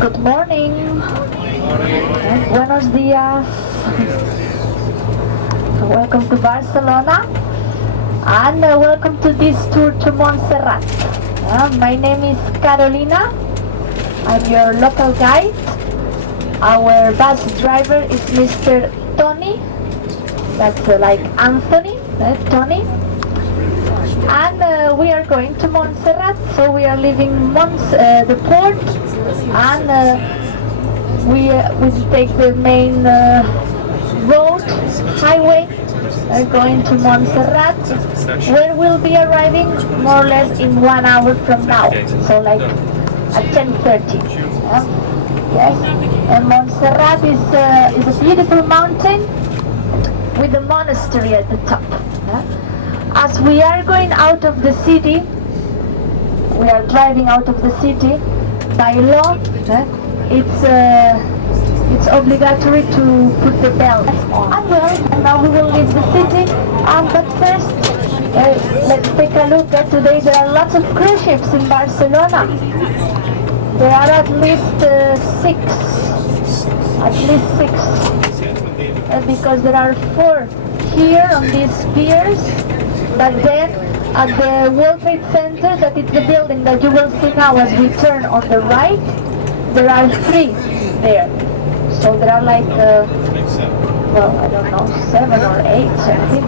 Good morning. Buenos días. Welcome to Barcelona and welcome to this tour to Montserrat. My name is Carolina. I'm your local guide. Our bus driver is Mr. Tony. That's like Anthony, Tony. And we are going to Montserrat, so we are leaving the port, and we take the main road, highway, going to Montserrat, where we'll be arriving more or less in 1 hour from now, so like at 10:30. Yes, and Montserrat is a beautiful mountain with a monastery at the top. As we are going out of the city, we are driving out of the city, by law, it's obligatory to put the belt on. And well, now we will leave the city, but first, let's take a look. Today there are lots of cruise ships in Barcelona. There are at least six, because there are 4 here on these piers. But then at the World Trade Center, that is the building that you will see now as we turn on the right, there are 3 there. So there are like, well, I don't know, 7 or 8, something.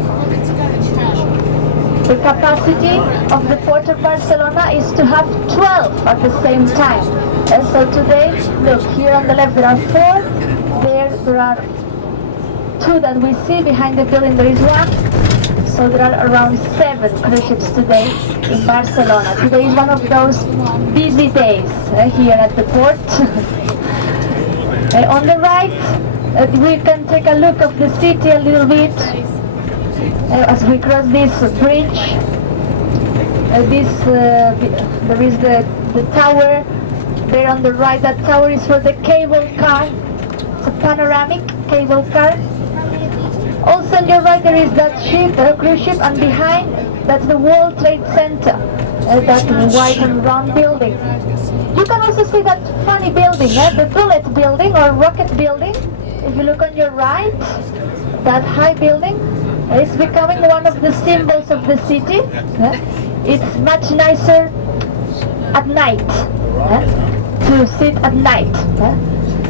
The capacity of the Port of Barcelona is to have 12 at the same time. And so today, look, here on the left there are 4, there are 2 that we see, behind the building there is 1. So there are around 7 cruise ships today in Barcelona. Today is one of those busy days here at the port. On the right, we can take a look of the city a little bit as we cross this bridge. There is the tower there on the right. That tower is for the cable car. It's a panoramic cable car. Also on your right there is that ship, cruise ship, and behind that's the World Trade Center, that white and round building. You can also see that funny building, the bullet building or rocket building. If you look on your right, that high building is becoming one of the symbols of the city. It's much nicer at night, to sit at night.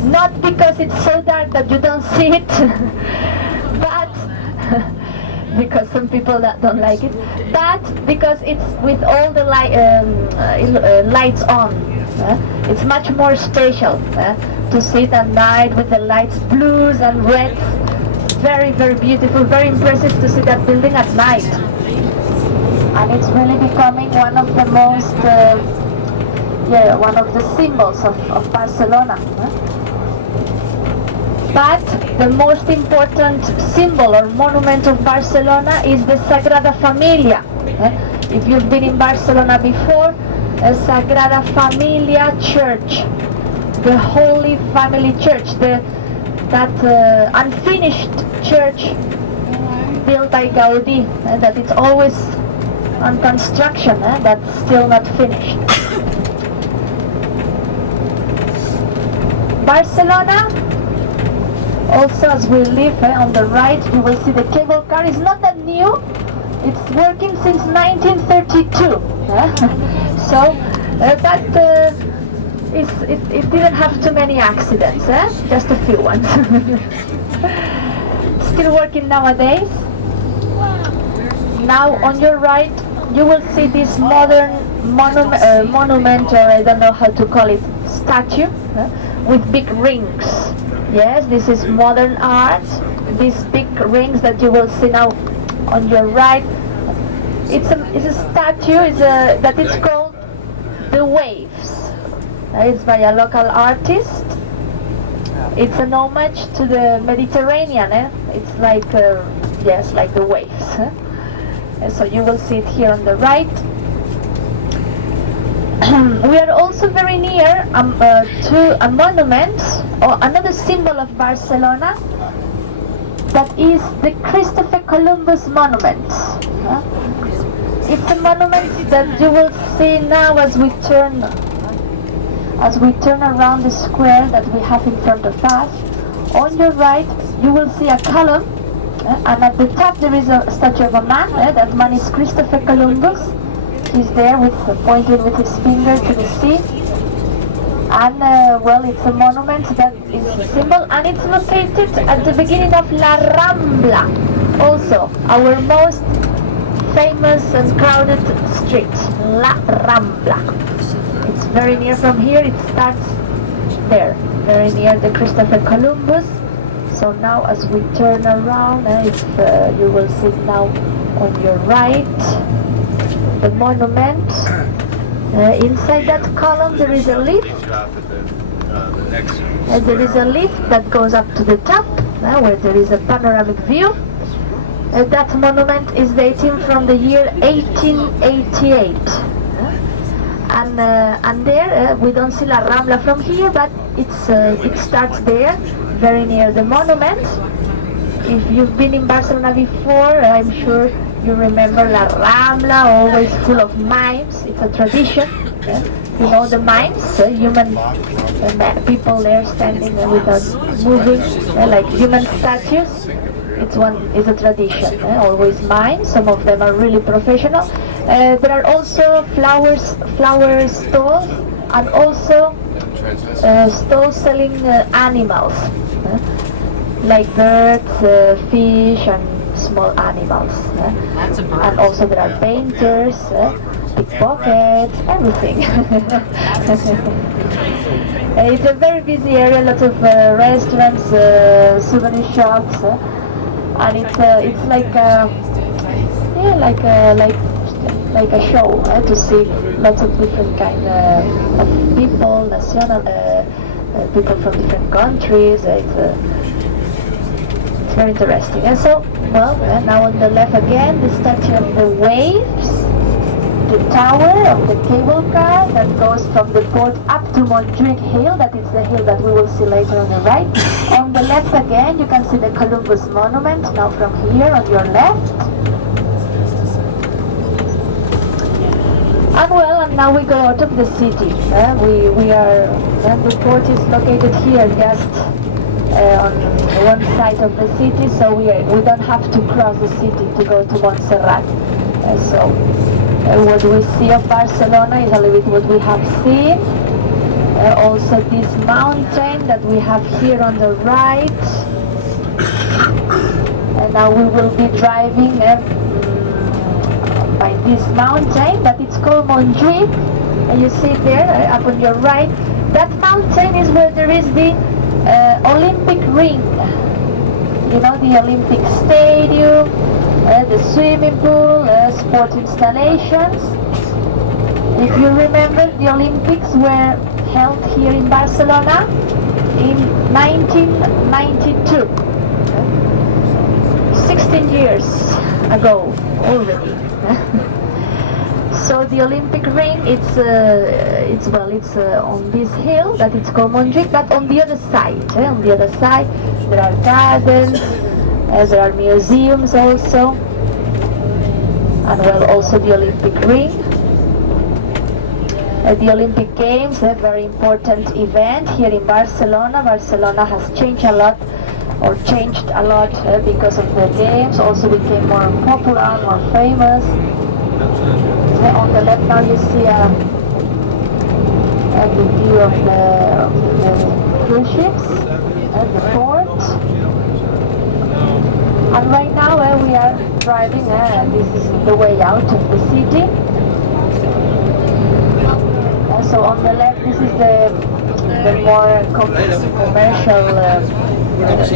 Not because it's so dark that you don't see it, but because some people don't like it, but because it's with all the lights on. It's much more special to sit at night with the lights, blues and reds. Very, very beautiful, very impressive to see that building at night. And it's really becoming one of the most, one of the symbols of Barcelona. But the most important symbol or monument of Barcelona is the Sagrada Familia. If you've been in Barcelona before, a Sagrada Familia Church, the Holy Family Church, that unfinished church built by Gaudi, that it's always on construction, that's still not finished. Barcelona. Also, as we leave on the right, you will see the cable car. It's not that new. It's working since 1932. So it didn't have too many accidents. Just a few ones. Still working nowadays. Now on your right, you will see this modern monument, or I don't know how to call it, statue with big rings. Yes, this is modern art. These big rings that you will see now on your right. It's a statue. That is called the Waves. It's by a local artist. It's an homage to the Mediterranean. It's like like the waves. And so you will see it here on the right. We are also very near to a monument, or another symbol of Barcelona, that is the Christopher Columbus Monument. It's a monument that you will see now as we turn as we turn around the square that we have in front of us, on your right you will see a column, and at the top there is a statue of a man. That man is Christopher Columbus. He's there pointing with his finger to the sea. And well, it's a monument that is a symbol, and it's located at the beginning of La Rambla, also our most famous and crowded street, La Rambla. It's very near from here. It starts there, very near the Christopher Columbus. So now as we turn around, you will see now on your right the monument. Inside that column there is a lift. There is a lift that goes up to the top, where there is a panoramic view. That monument is dating from the year 1888. And there we don't see La Rambla from here, but it starts there, very near the monument. If you've been in Barcelona before, I'm sure you remember La Rambla, always full of mimes. It's a tradition. You know the mimes, human people there standing without moving, like human statues. It's a tradition. Always mimes. Some of them are really professional. There are also flower stalls, and also stalls selling animals, like birds, fish, and small animals. And also there are painters, pickpockets, everything. It's a very busy area, lots of restaurants, souvenir shops, and it's like a show, to see lots of different kind of people, people from different countries. It's very interesting. And so, well, now on the left again, the statue of the waves, the tower of the cable car that goes from the port up to Montjuic Hill. That is the hill that we will see later on the right. On the left again, you can see the Columbus Monument, now from here on your left. And now we go out of the city. The port is located here, just on one side of the city, so we don't have to cross the city to go to Montserrat. What we see of Barcelona is a little bit what we have seen. Also this mountain that we have here on the right. And now we will be driving by this mountain, but it's called Montjuic. And you see there, up on your right, that mountain is where there is the Olympic ring. You know, the Olympic Stadium, the swimming pool, sport installations. If you remember, the Olympics were held here in Barcelona in 1992. 16 years ago already. So the Olympic ring, it's on this hill that it's called Montjuic, but on the other side. On the other side there are gardens, there are museums also, and well, also the Olympic ring. The Olympic Games, a very important event here in Barcelona. Barcelona has changed a lot because of the games, also became more popular, more famous. On the left now you see the view of the cruise ships at the port. And right now we are driving, this is the way out of the city. So on the left, this is the more commercial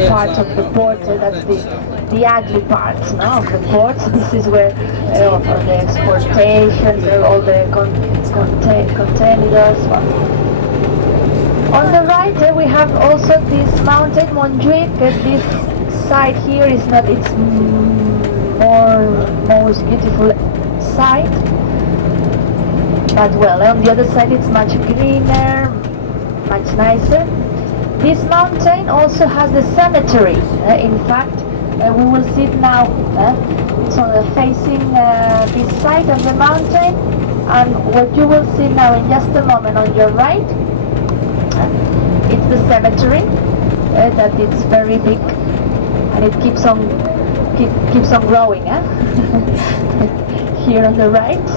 part of the port. That's the ugly part of the port. This is where all the exportations, all the containers. On the right, we have also this mountain, Montjuic. This side here is not its most beautiful side. But well, on the other side it's much greener, much nicer. This mountain also has the cemetery. In fact, we will see it now. So facing this side of the mountain, and what you will see now in just a moment on your right the cemetery, that it's very big, and it keeps on growing. Here on the right.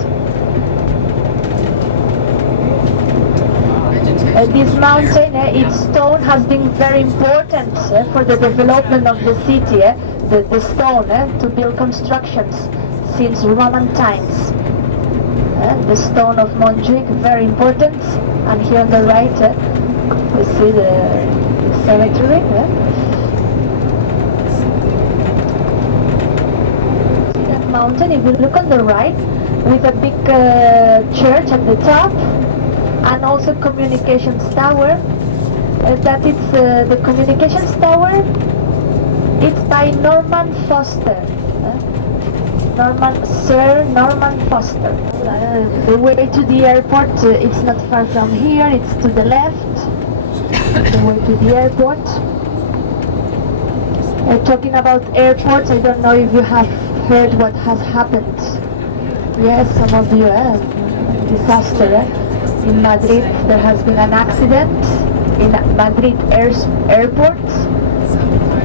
This mountain, its stone has been very important for the development of the city. The stone to build constructions since Roman times. The stone of Montjuic, very important. And here on the right, you see the cemetery. See that mountain, if you look on the right, with a big church at the top, and also communications tower. That it's the communications tower. It's by Norman Foster. Sir Norman Foster. The way to the airport, it's not far from here. It's to the left. The way to the airport. Talking about airports, I don't know if you have heard what has happened. Yes, some of you. Disaster. In Madrid, there has been an accident in Madrid airport.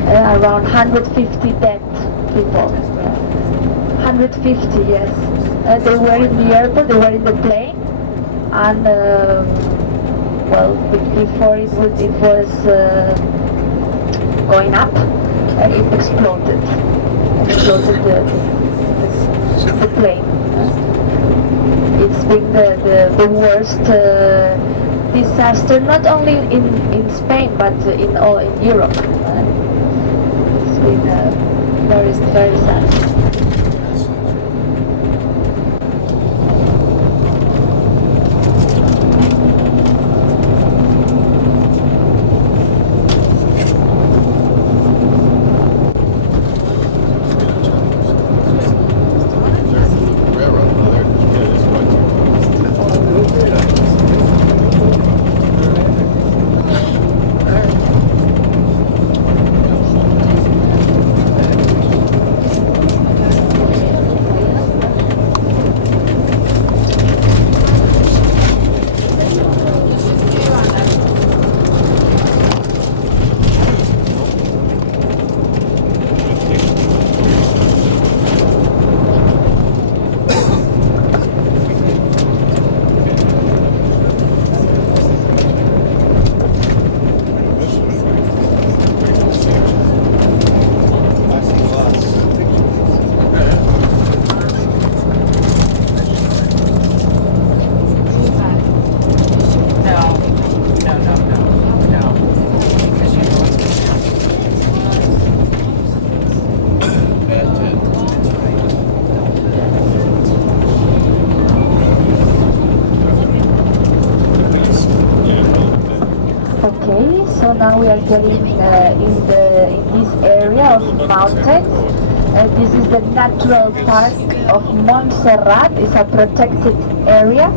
Around 150 dead people. 150, yes. They were in the airport, they were in the plane, and well, before it was going up, it exploded. Exploded the plane. It's been the worst disaster, not only in Spain, but in all in Europe. It's been very, very sad. So now we are getting in this area of mountains. This is the natural park of Montserrat. It's a protected area.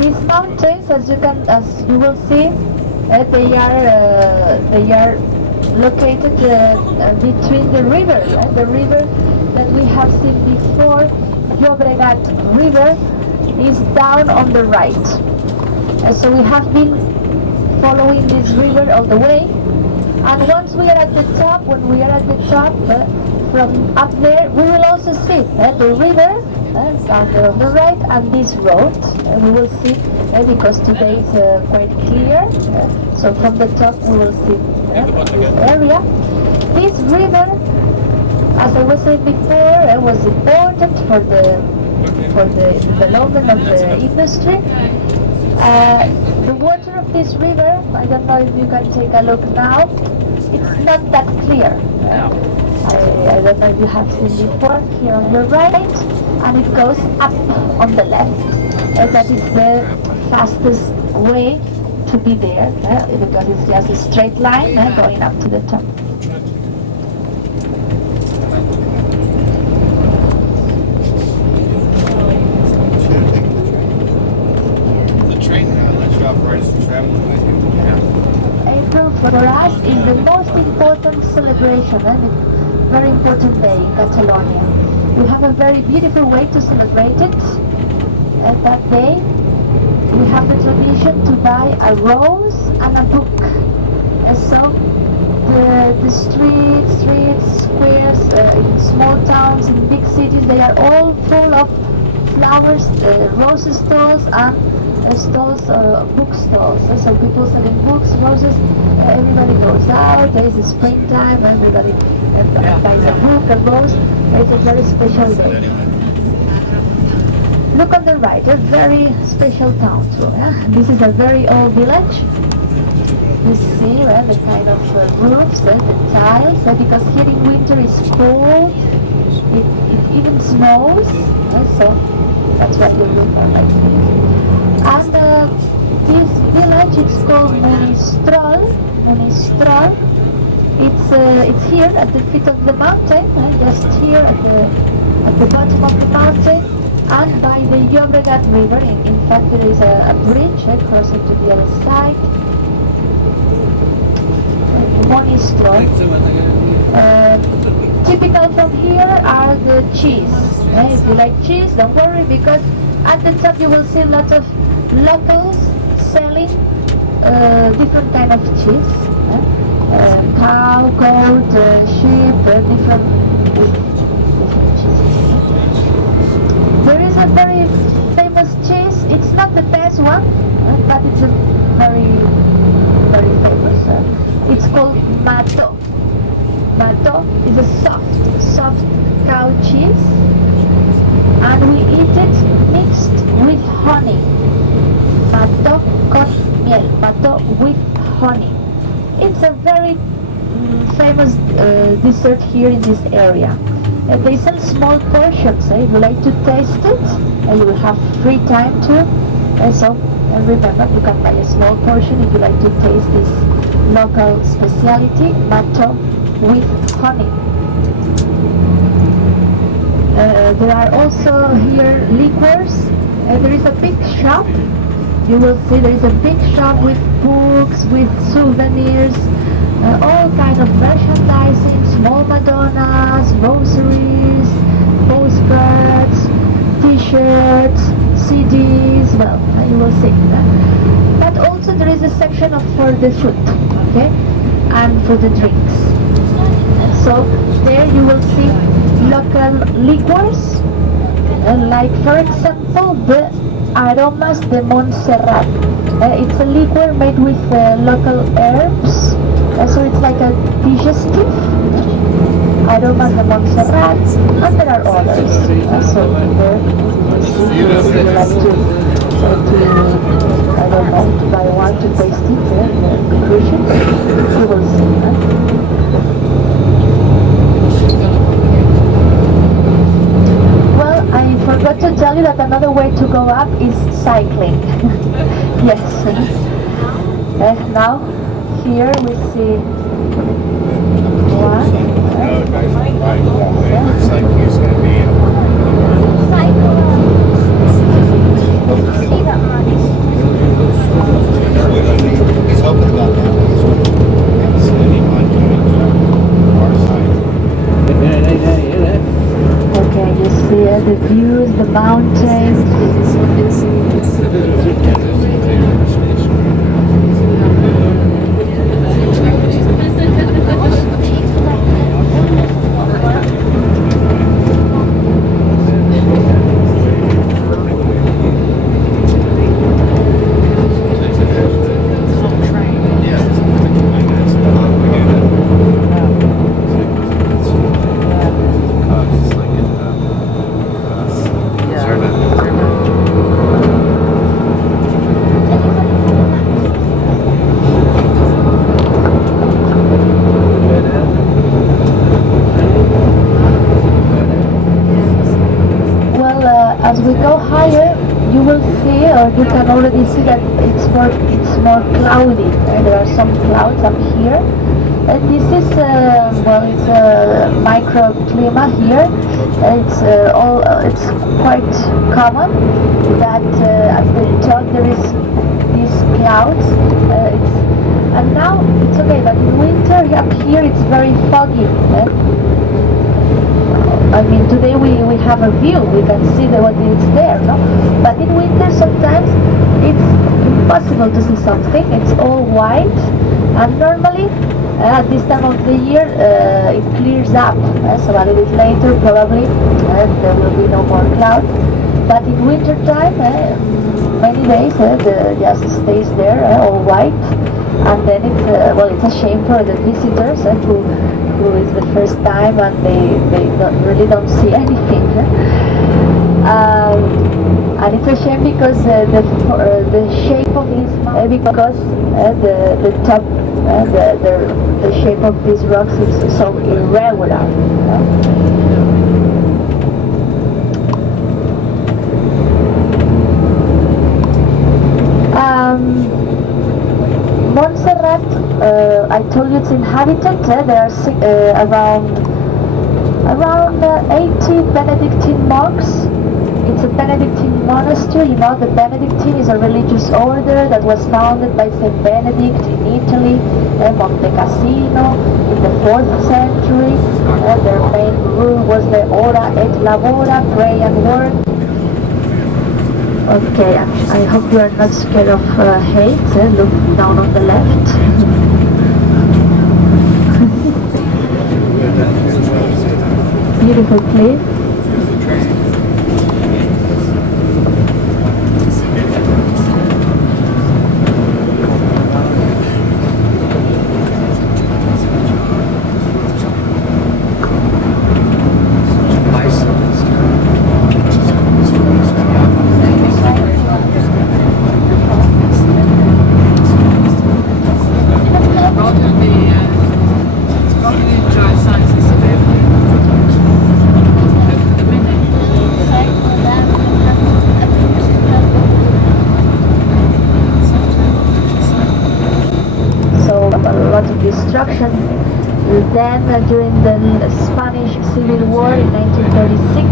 These mountains, as you will see, they are located between the river. The river that we have seen before, Llobregat River, is down on the right. So we have been following this river all the way, and once we are at the top, from up there, we will also see the river down there on the right, and this road we will see because today is quite clear. So from the top we will see this area. This river, as I was saying before, was important for the development of the industry. The water of this river, I don't know if you can take a look now, it's not that clear. I don't know if you have seen before, here on your right, and it goes up on the left. That is the fastest way to be there, because it's just a straight line going up to the top. April for us is the most important celebration and a very important day in Catalonia. We have a very beautiful way to celebrate it. And that day we have the tradition to buy a rose and a book. And so the streets, squares, in small towns, in big cities, they are all full of flowers, rose stalls and book stalls. So people selling books, roses, everybody goes out, there is a springtime, everybody buys a book, a rose. It's a very special day. Look on the right, a very special town too. This is a very old village. You see the kind of roofs, the tiles, because here in winter it's cold, it even snows, so that's what they look like. And this village is called Monistrol. It's here at the foot of the mountain, just here at the bottom of the mountain, and by the Llobregat River. In fact, there is a bridge crossing to the other side. Monistrol. Typical from here are the cheese. If you like cheese, don't worry, because at the top you will see lots of locals selling different kind of cheese. Cow, goat, sheep, different cheeses. There is a very famous cheese. It's not the best one, but it's a very, very famous. It's called Mato. Mato is a soft cow cheese, and we eat it mixed with honey. Mato con miel. Mato with honey. It's a very famous dessert here in this area. They sell small portions. If you like to taste it, you will have free time to. So remember, you can buy a small portion if you like to taste this local specialty, mato with honey. There are also here liquors. There is a big shop. You will see there is a big shop with books, with souvenirs, all kind of merchandising, small Madonnas, rosaries, postcards, t-shirts, CDs, well, you will see that. But also there is a section for the food, okay, and for the drinks. And so there you will see local liquors, like for example the Aromas de Montserrat. It's a liquor made with local herbs, so it's like a digestive. Aromas de Montserrat, and there are others. So there, if you would like to I don't know, to buy one to taste it, the nutrition, you will see. Well, I forgot to tell you that another way to go up is cycling. Yes. Now, here we see one. Okay, you see the views, the mountains. As we go higher, you will see, or you can already see that it's more cloudy. There are some clouds up here, and this is it's a microclimate here. It's quite common that at the top there is these clouds. And now it's okay, but in winter up here it's very foggy. I mean, today we have a view, we can see what is there, no? But in winter sometimes it's impossible to see something, it's all white, and normally at this time of the year it clears up, so a little bit later probably there will be no more cloud. But in winter time, many days just stays there all white, and then it's it's a shame for the visitors who is the first time and they don't see anything. And it's a shame because the shape of this because the top the shape of these rocks is so irregular. Montserrat, I told you it's inhabited. There are around 80 Benedictine monks. It's a Benedictine monastery. You know, the Benedictine is a religious order that was founded by Saint Benedict in Italy, Monte Cassino, in the 4th century. Their main rule was the ora et labora, pray and work. Okay, I hope you are not scared of hate. Look down on the left. Beautiful place. Destruction. Then during the Spanish Civil War in 1936.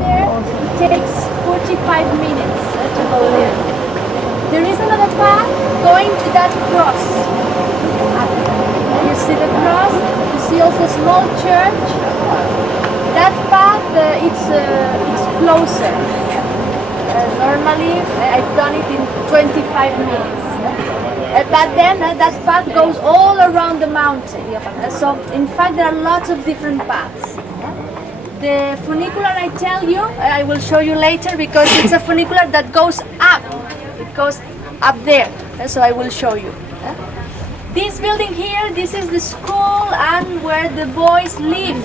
There it takes 45 minutes to go there. There is another path going to that cross. You see the cross, you see also a small church. That path it's closer. Normally I've done it in 25 minutes. But then that path goes all around the mountain. So in fact there are lots of different paths. The funicular I tell you, I will show you later because it's a funicular that goes up. It goes up there. So I will show you. This building here, this is the school and where the boys live.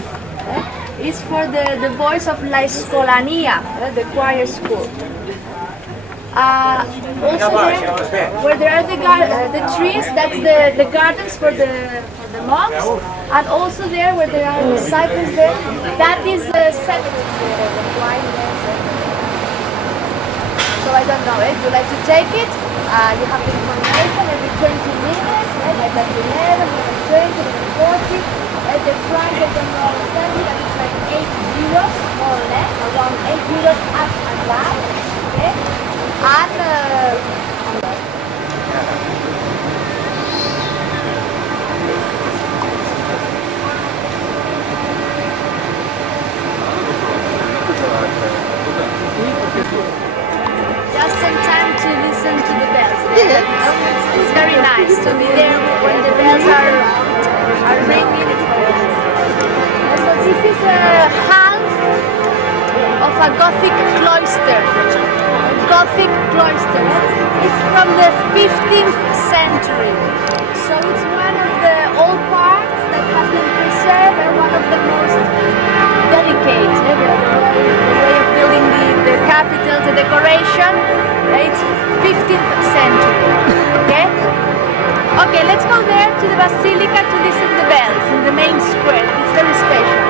It's for the boys of La Escolania, the choir school. Also there, where there are the trees, that's the gardens for the monks, and also there where there are disciples there, that is seminary. So I don't know, if you like to take it, you have the information every 20 minutes, like at 11, 20, 40, the price of the general assembly, that is like 8 euros, more or less, around 8 euros up and down, okay? And just some time to listen to the bells. It's very nice to be there when the bells are ringing. So this is half of a Gothic cloister. Gothic cloister. It's from the 15th century. So it's one of the old parts that has been preserved and one of the most delicate. The way of building the capital, the decoration, it's 15th century. Okay? Okay, let's go there to the Basilica to listen to the bells in the main square. It's very special.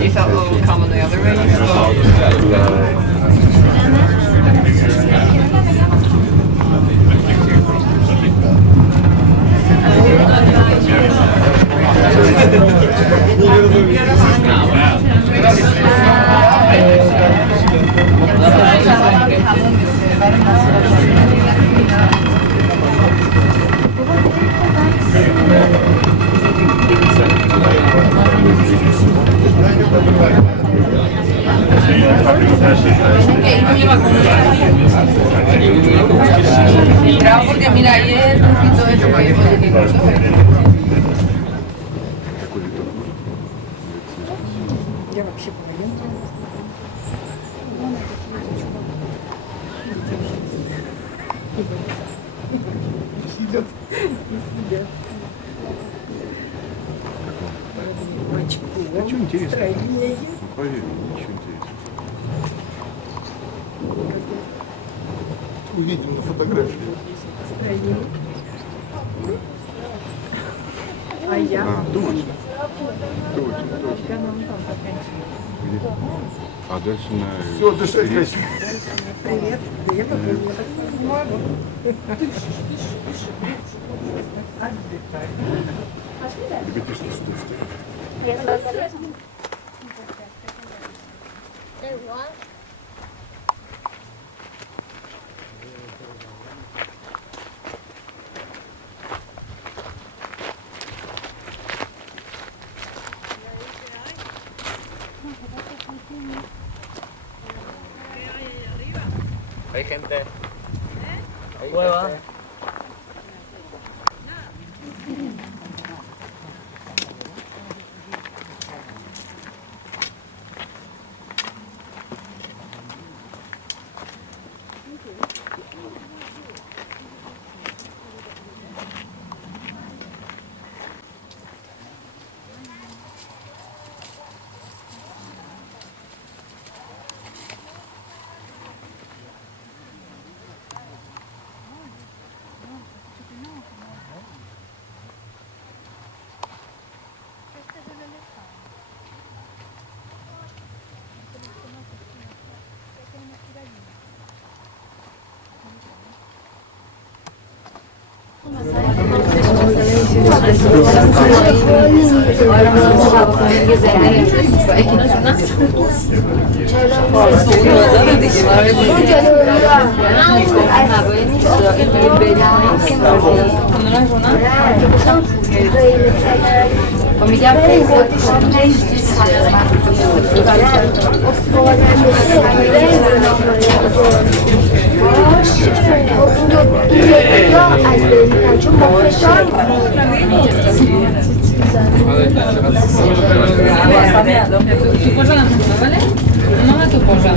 You thought what would come on the other way? Bravo, porque mira, ayer un poquito de esto para Ничего интересного. Поверь, ничего интересного. Увидим на фотографии. А я? А, точно. Точно. Где? А дальше на... Все, дышать красиво. Привет. Привет. Ребята, что стоит? Hay gente. Hay Hueva. gente. Tu poża na pewno, ¿vale? Mama tu poża.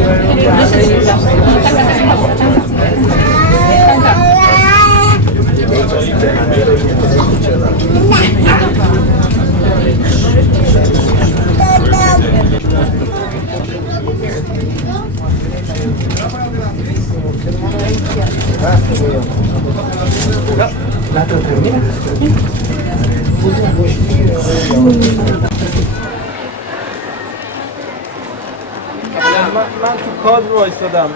من تو کادر وایسادم.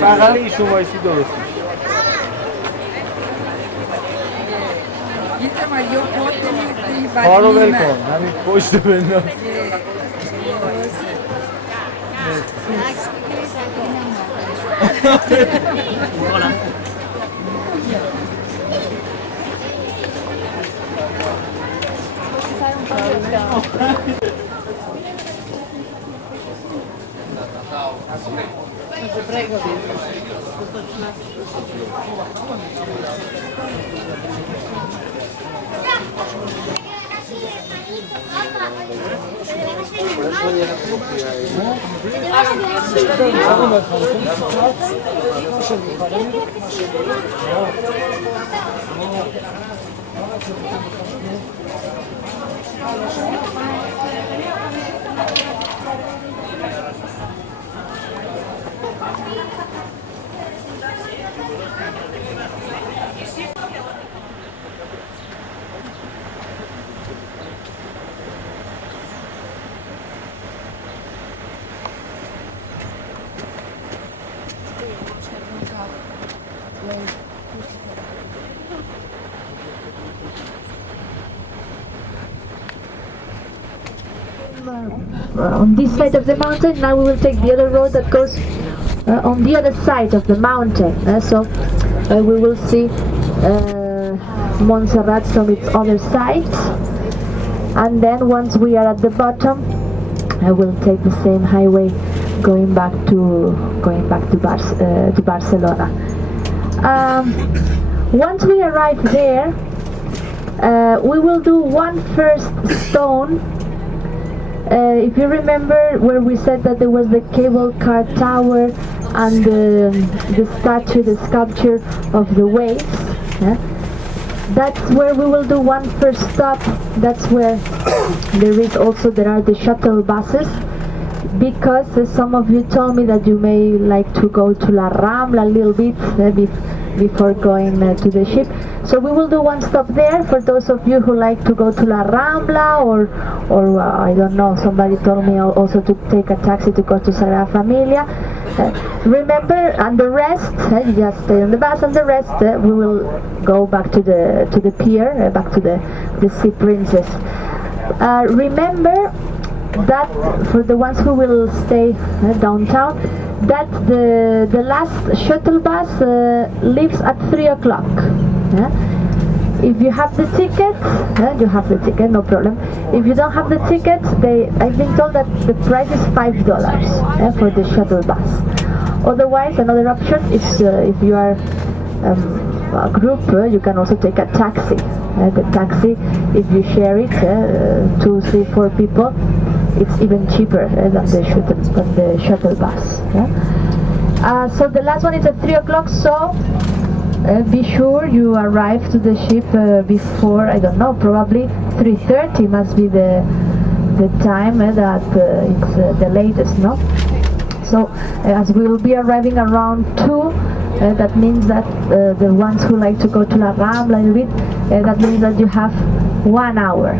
بغل ایشون وایسی درست میشه. 바로 웰컴. 남이 보시도 맨날. On this side of the mountain. Now we will take the other road that goes on the other side of the mountain. So we will see Montserrat from its other side, and then once we are at the bottom, I will take the same highway going back to Barcelona. Once we arrive there, we will do one first stone. If you remember where we said that there was the cable car tower and the sculpture of the waves, that's where we will do one first stop. That's where there are the shuttle buses, because some of you told me that you may like to go to La Rambla a little bit before going to the ship. So we will do one stop there for those of you who like to go to La Rambla, or I don't know, somebody told me also to take a taxi to go to Sagrada Familia. Remember, and the rest, you just stay on the bus, and the rest we will go back to the pier, back to the Sea Princess. Remember that for the ones who will stay downtown, that the last shuttle bus leaves at 3 o'clock. If you have the ticket, you have the ticket, no problem. If you don't have the ticket, I've been told that the price is $5 for the shuttle bus. Otherwise, another option is if you are a group, you can also take a taxi. The taxi, if you share it, 2, 3, 4 people, it's even cheaper than the shuttle bus. So the last one is at 3 o'clock, so be sure you arrive to the ship before, I don't know, probably 3:30 must be the time that it's the latest, no? So as we will be arriving around 2, that means that the ones who like to go to La Rambla a little bit, that means that you have an hour,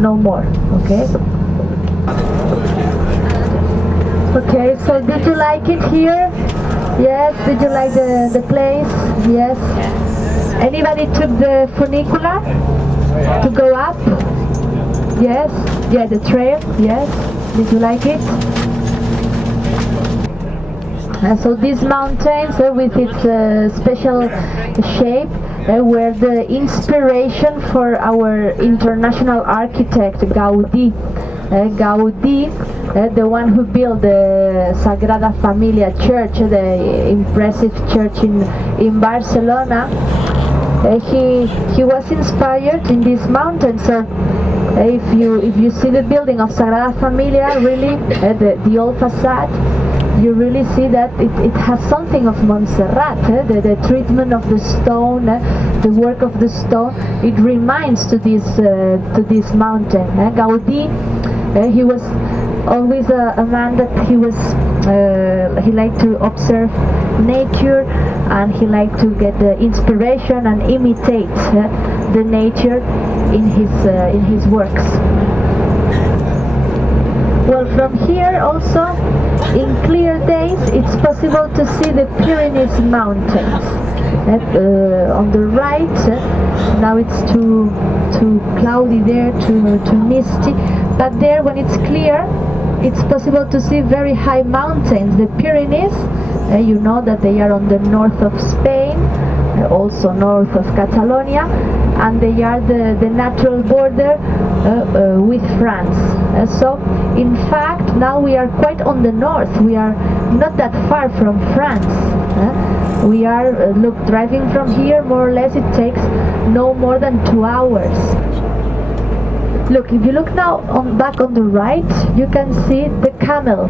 no more, okay? Okay, so did you like it here? Yes, did you like the place? Yes. Anybody took the funicular to go up? Yes. Yeah, the trail, yes. Did you like it? So these mountains with its special shape were the inspiration for our international architect Gaudí. Gaudí, the one who built the Sagrada Familia church, the impressive church in Barcelona, he was inspired in this mountain. So if you see the building of Sagrada Familia, really the old facade, you really see that it has something of Montserrat. The treatment of the stone, the work of the stone, it reminds to this mountain. Gaudí, he was always a man that he liked to observe nature, and he liked to get the inspiration and imitate the nature in his works. Well, from here also, in clear days, it's possible to see the Pyrenees Mountains. On the right, now it's too cloudy there, too misty, but there when it's clear, it's possible to see very high mountains, the Pyrenees. You know that they are on the north of Spain, also north of Catalonia, and they are the natural border with France. So in fact now we are quite on the north, we are not that far from France. We are, look, driving from here more or less it takes no more than 2 hours. Look, if you look now back on the right, you can see the camel.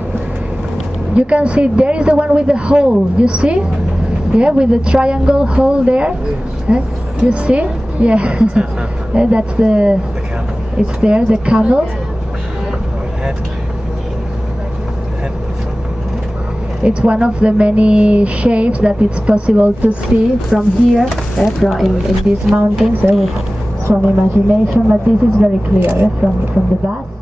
You can see there is the one with the hole, you see? Yeah, with the triangle hole there. You see? Yeah. Yeah, that's it's there, the camel. It's one of the many shapes that it's possible to see from here, in these mountains with some imagination, but this is very clear from the bus.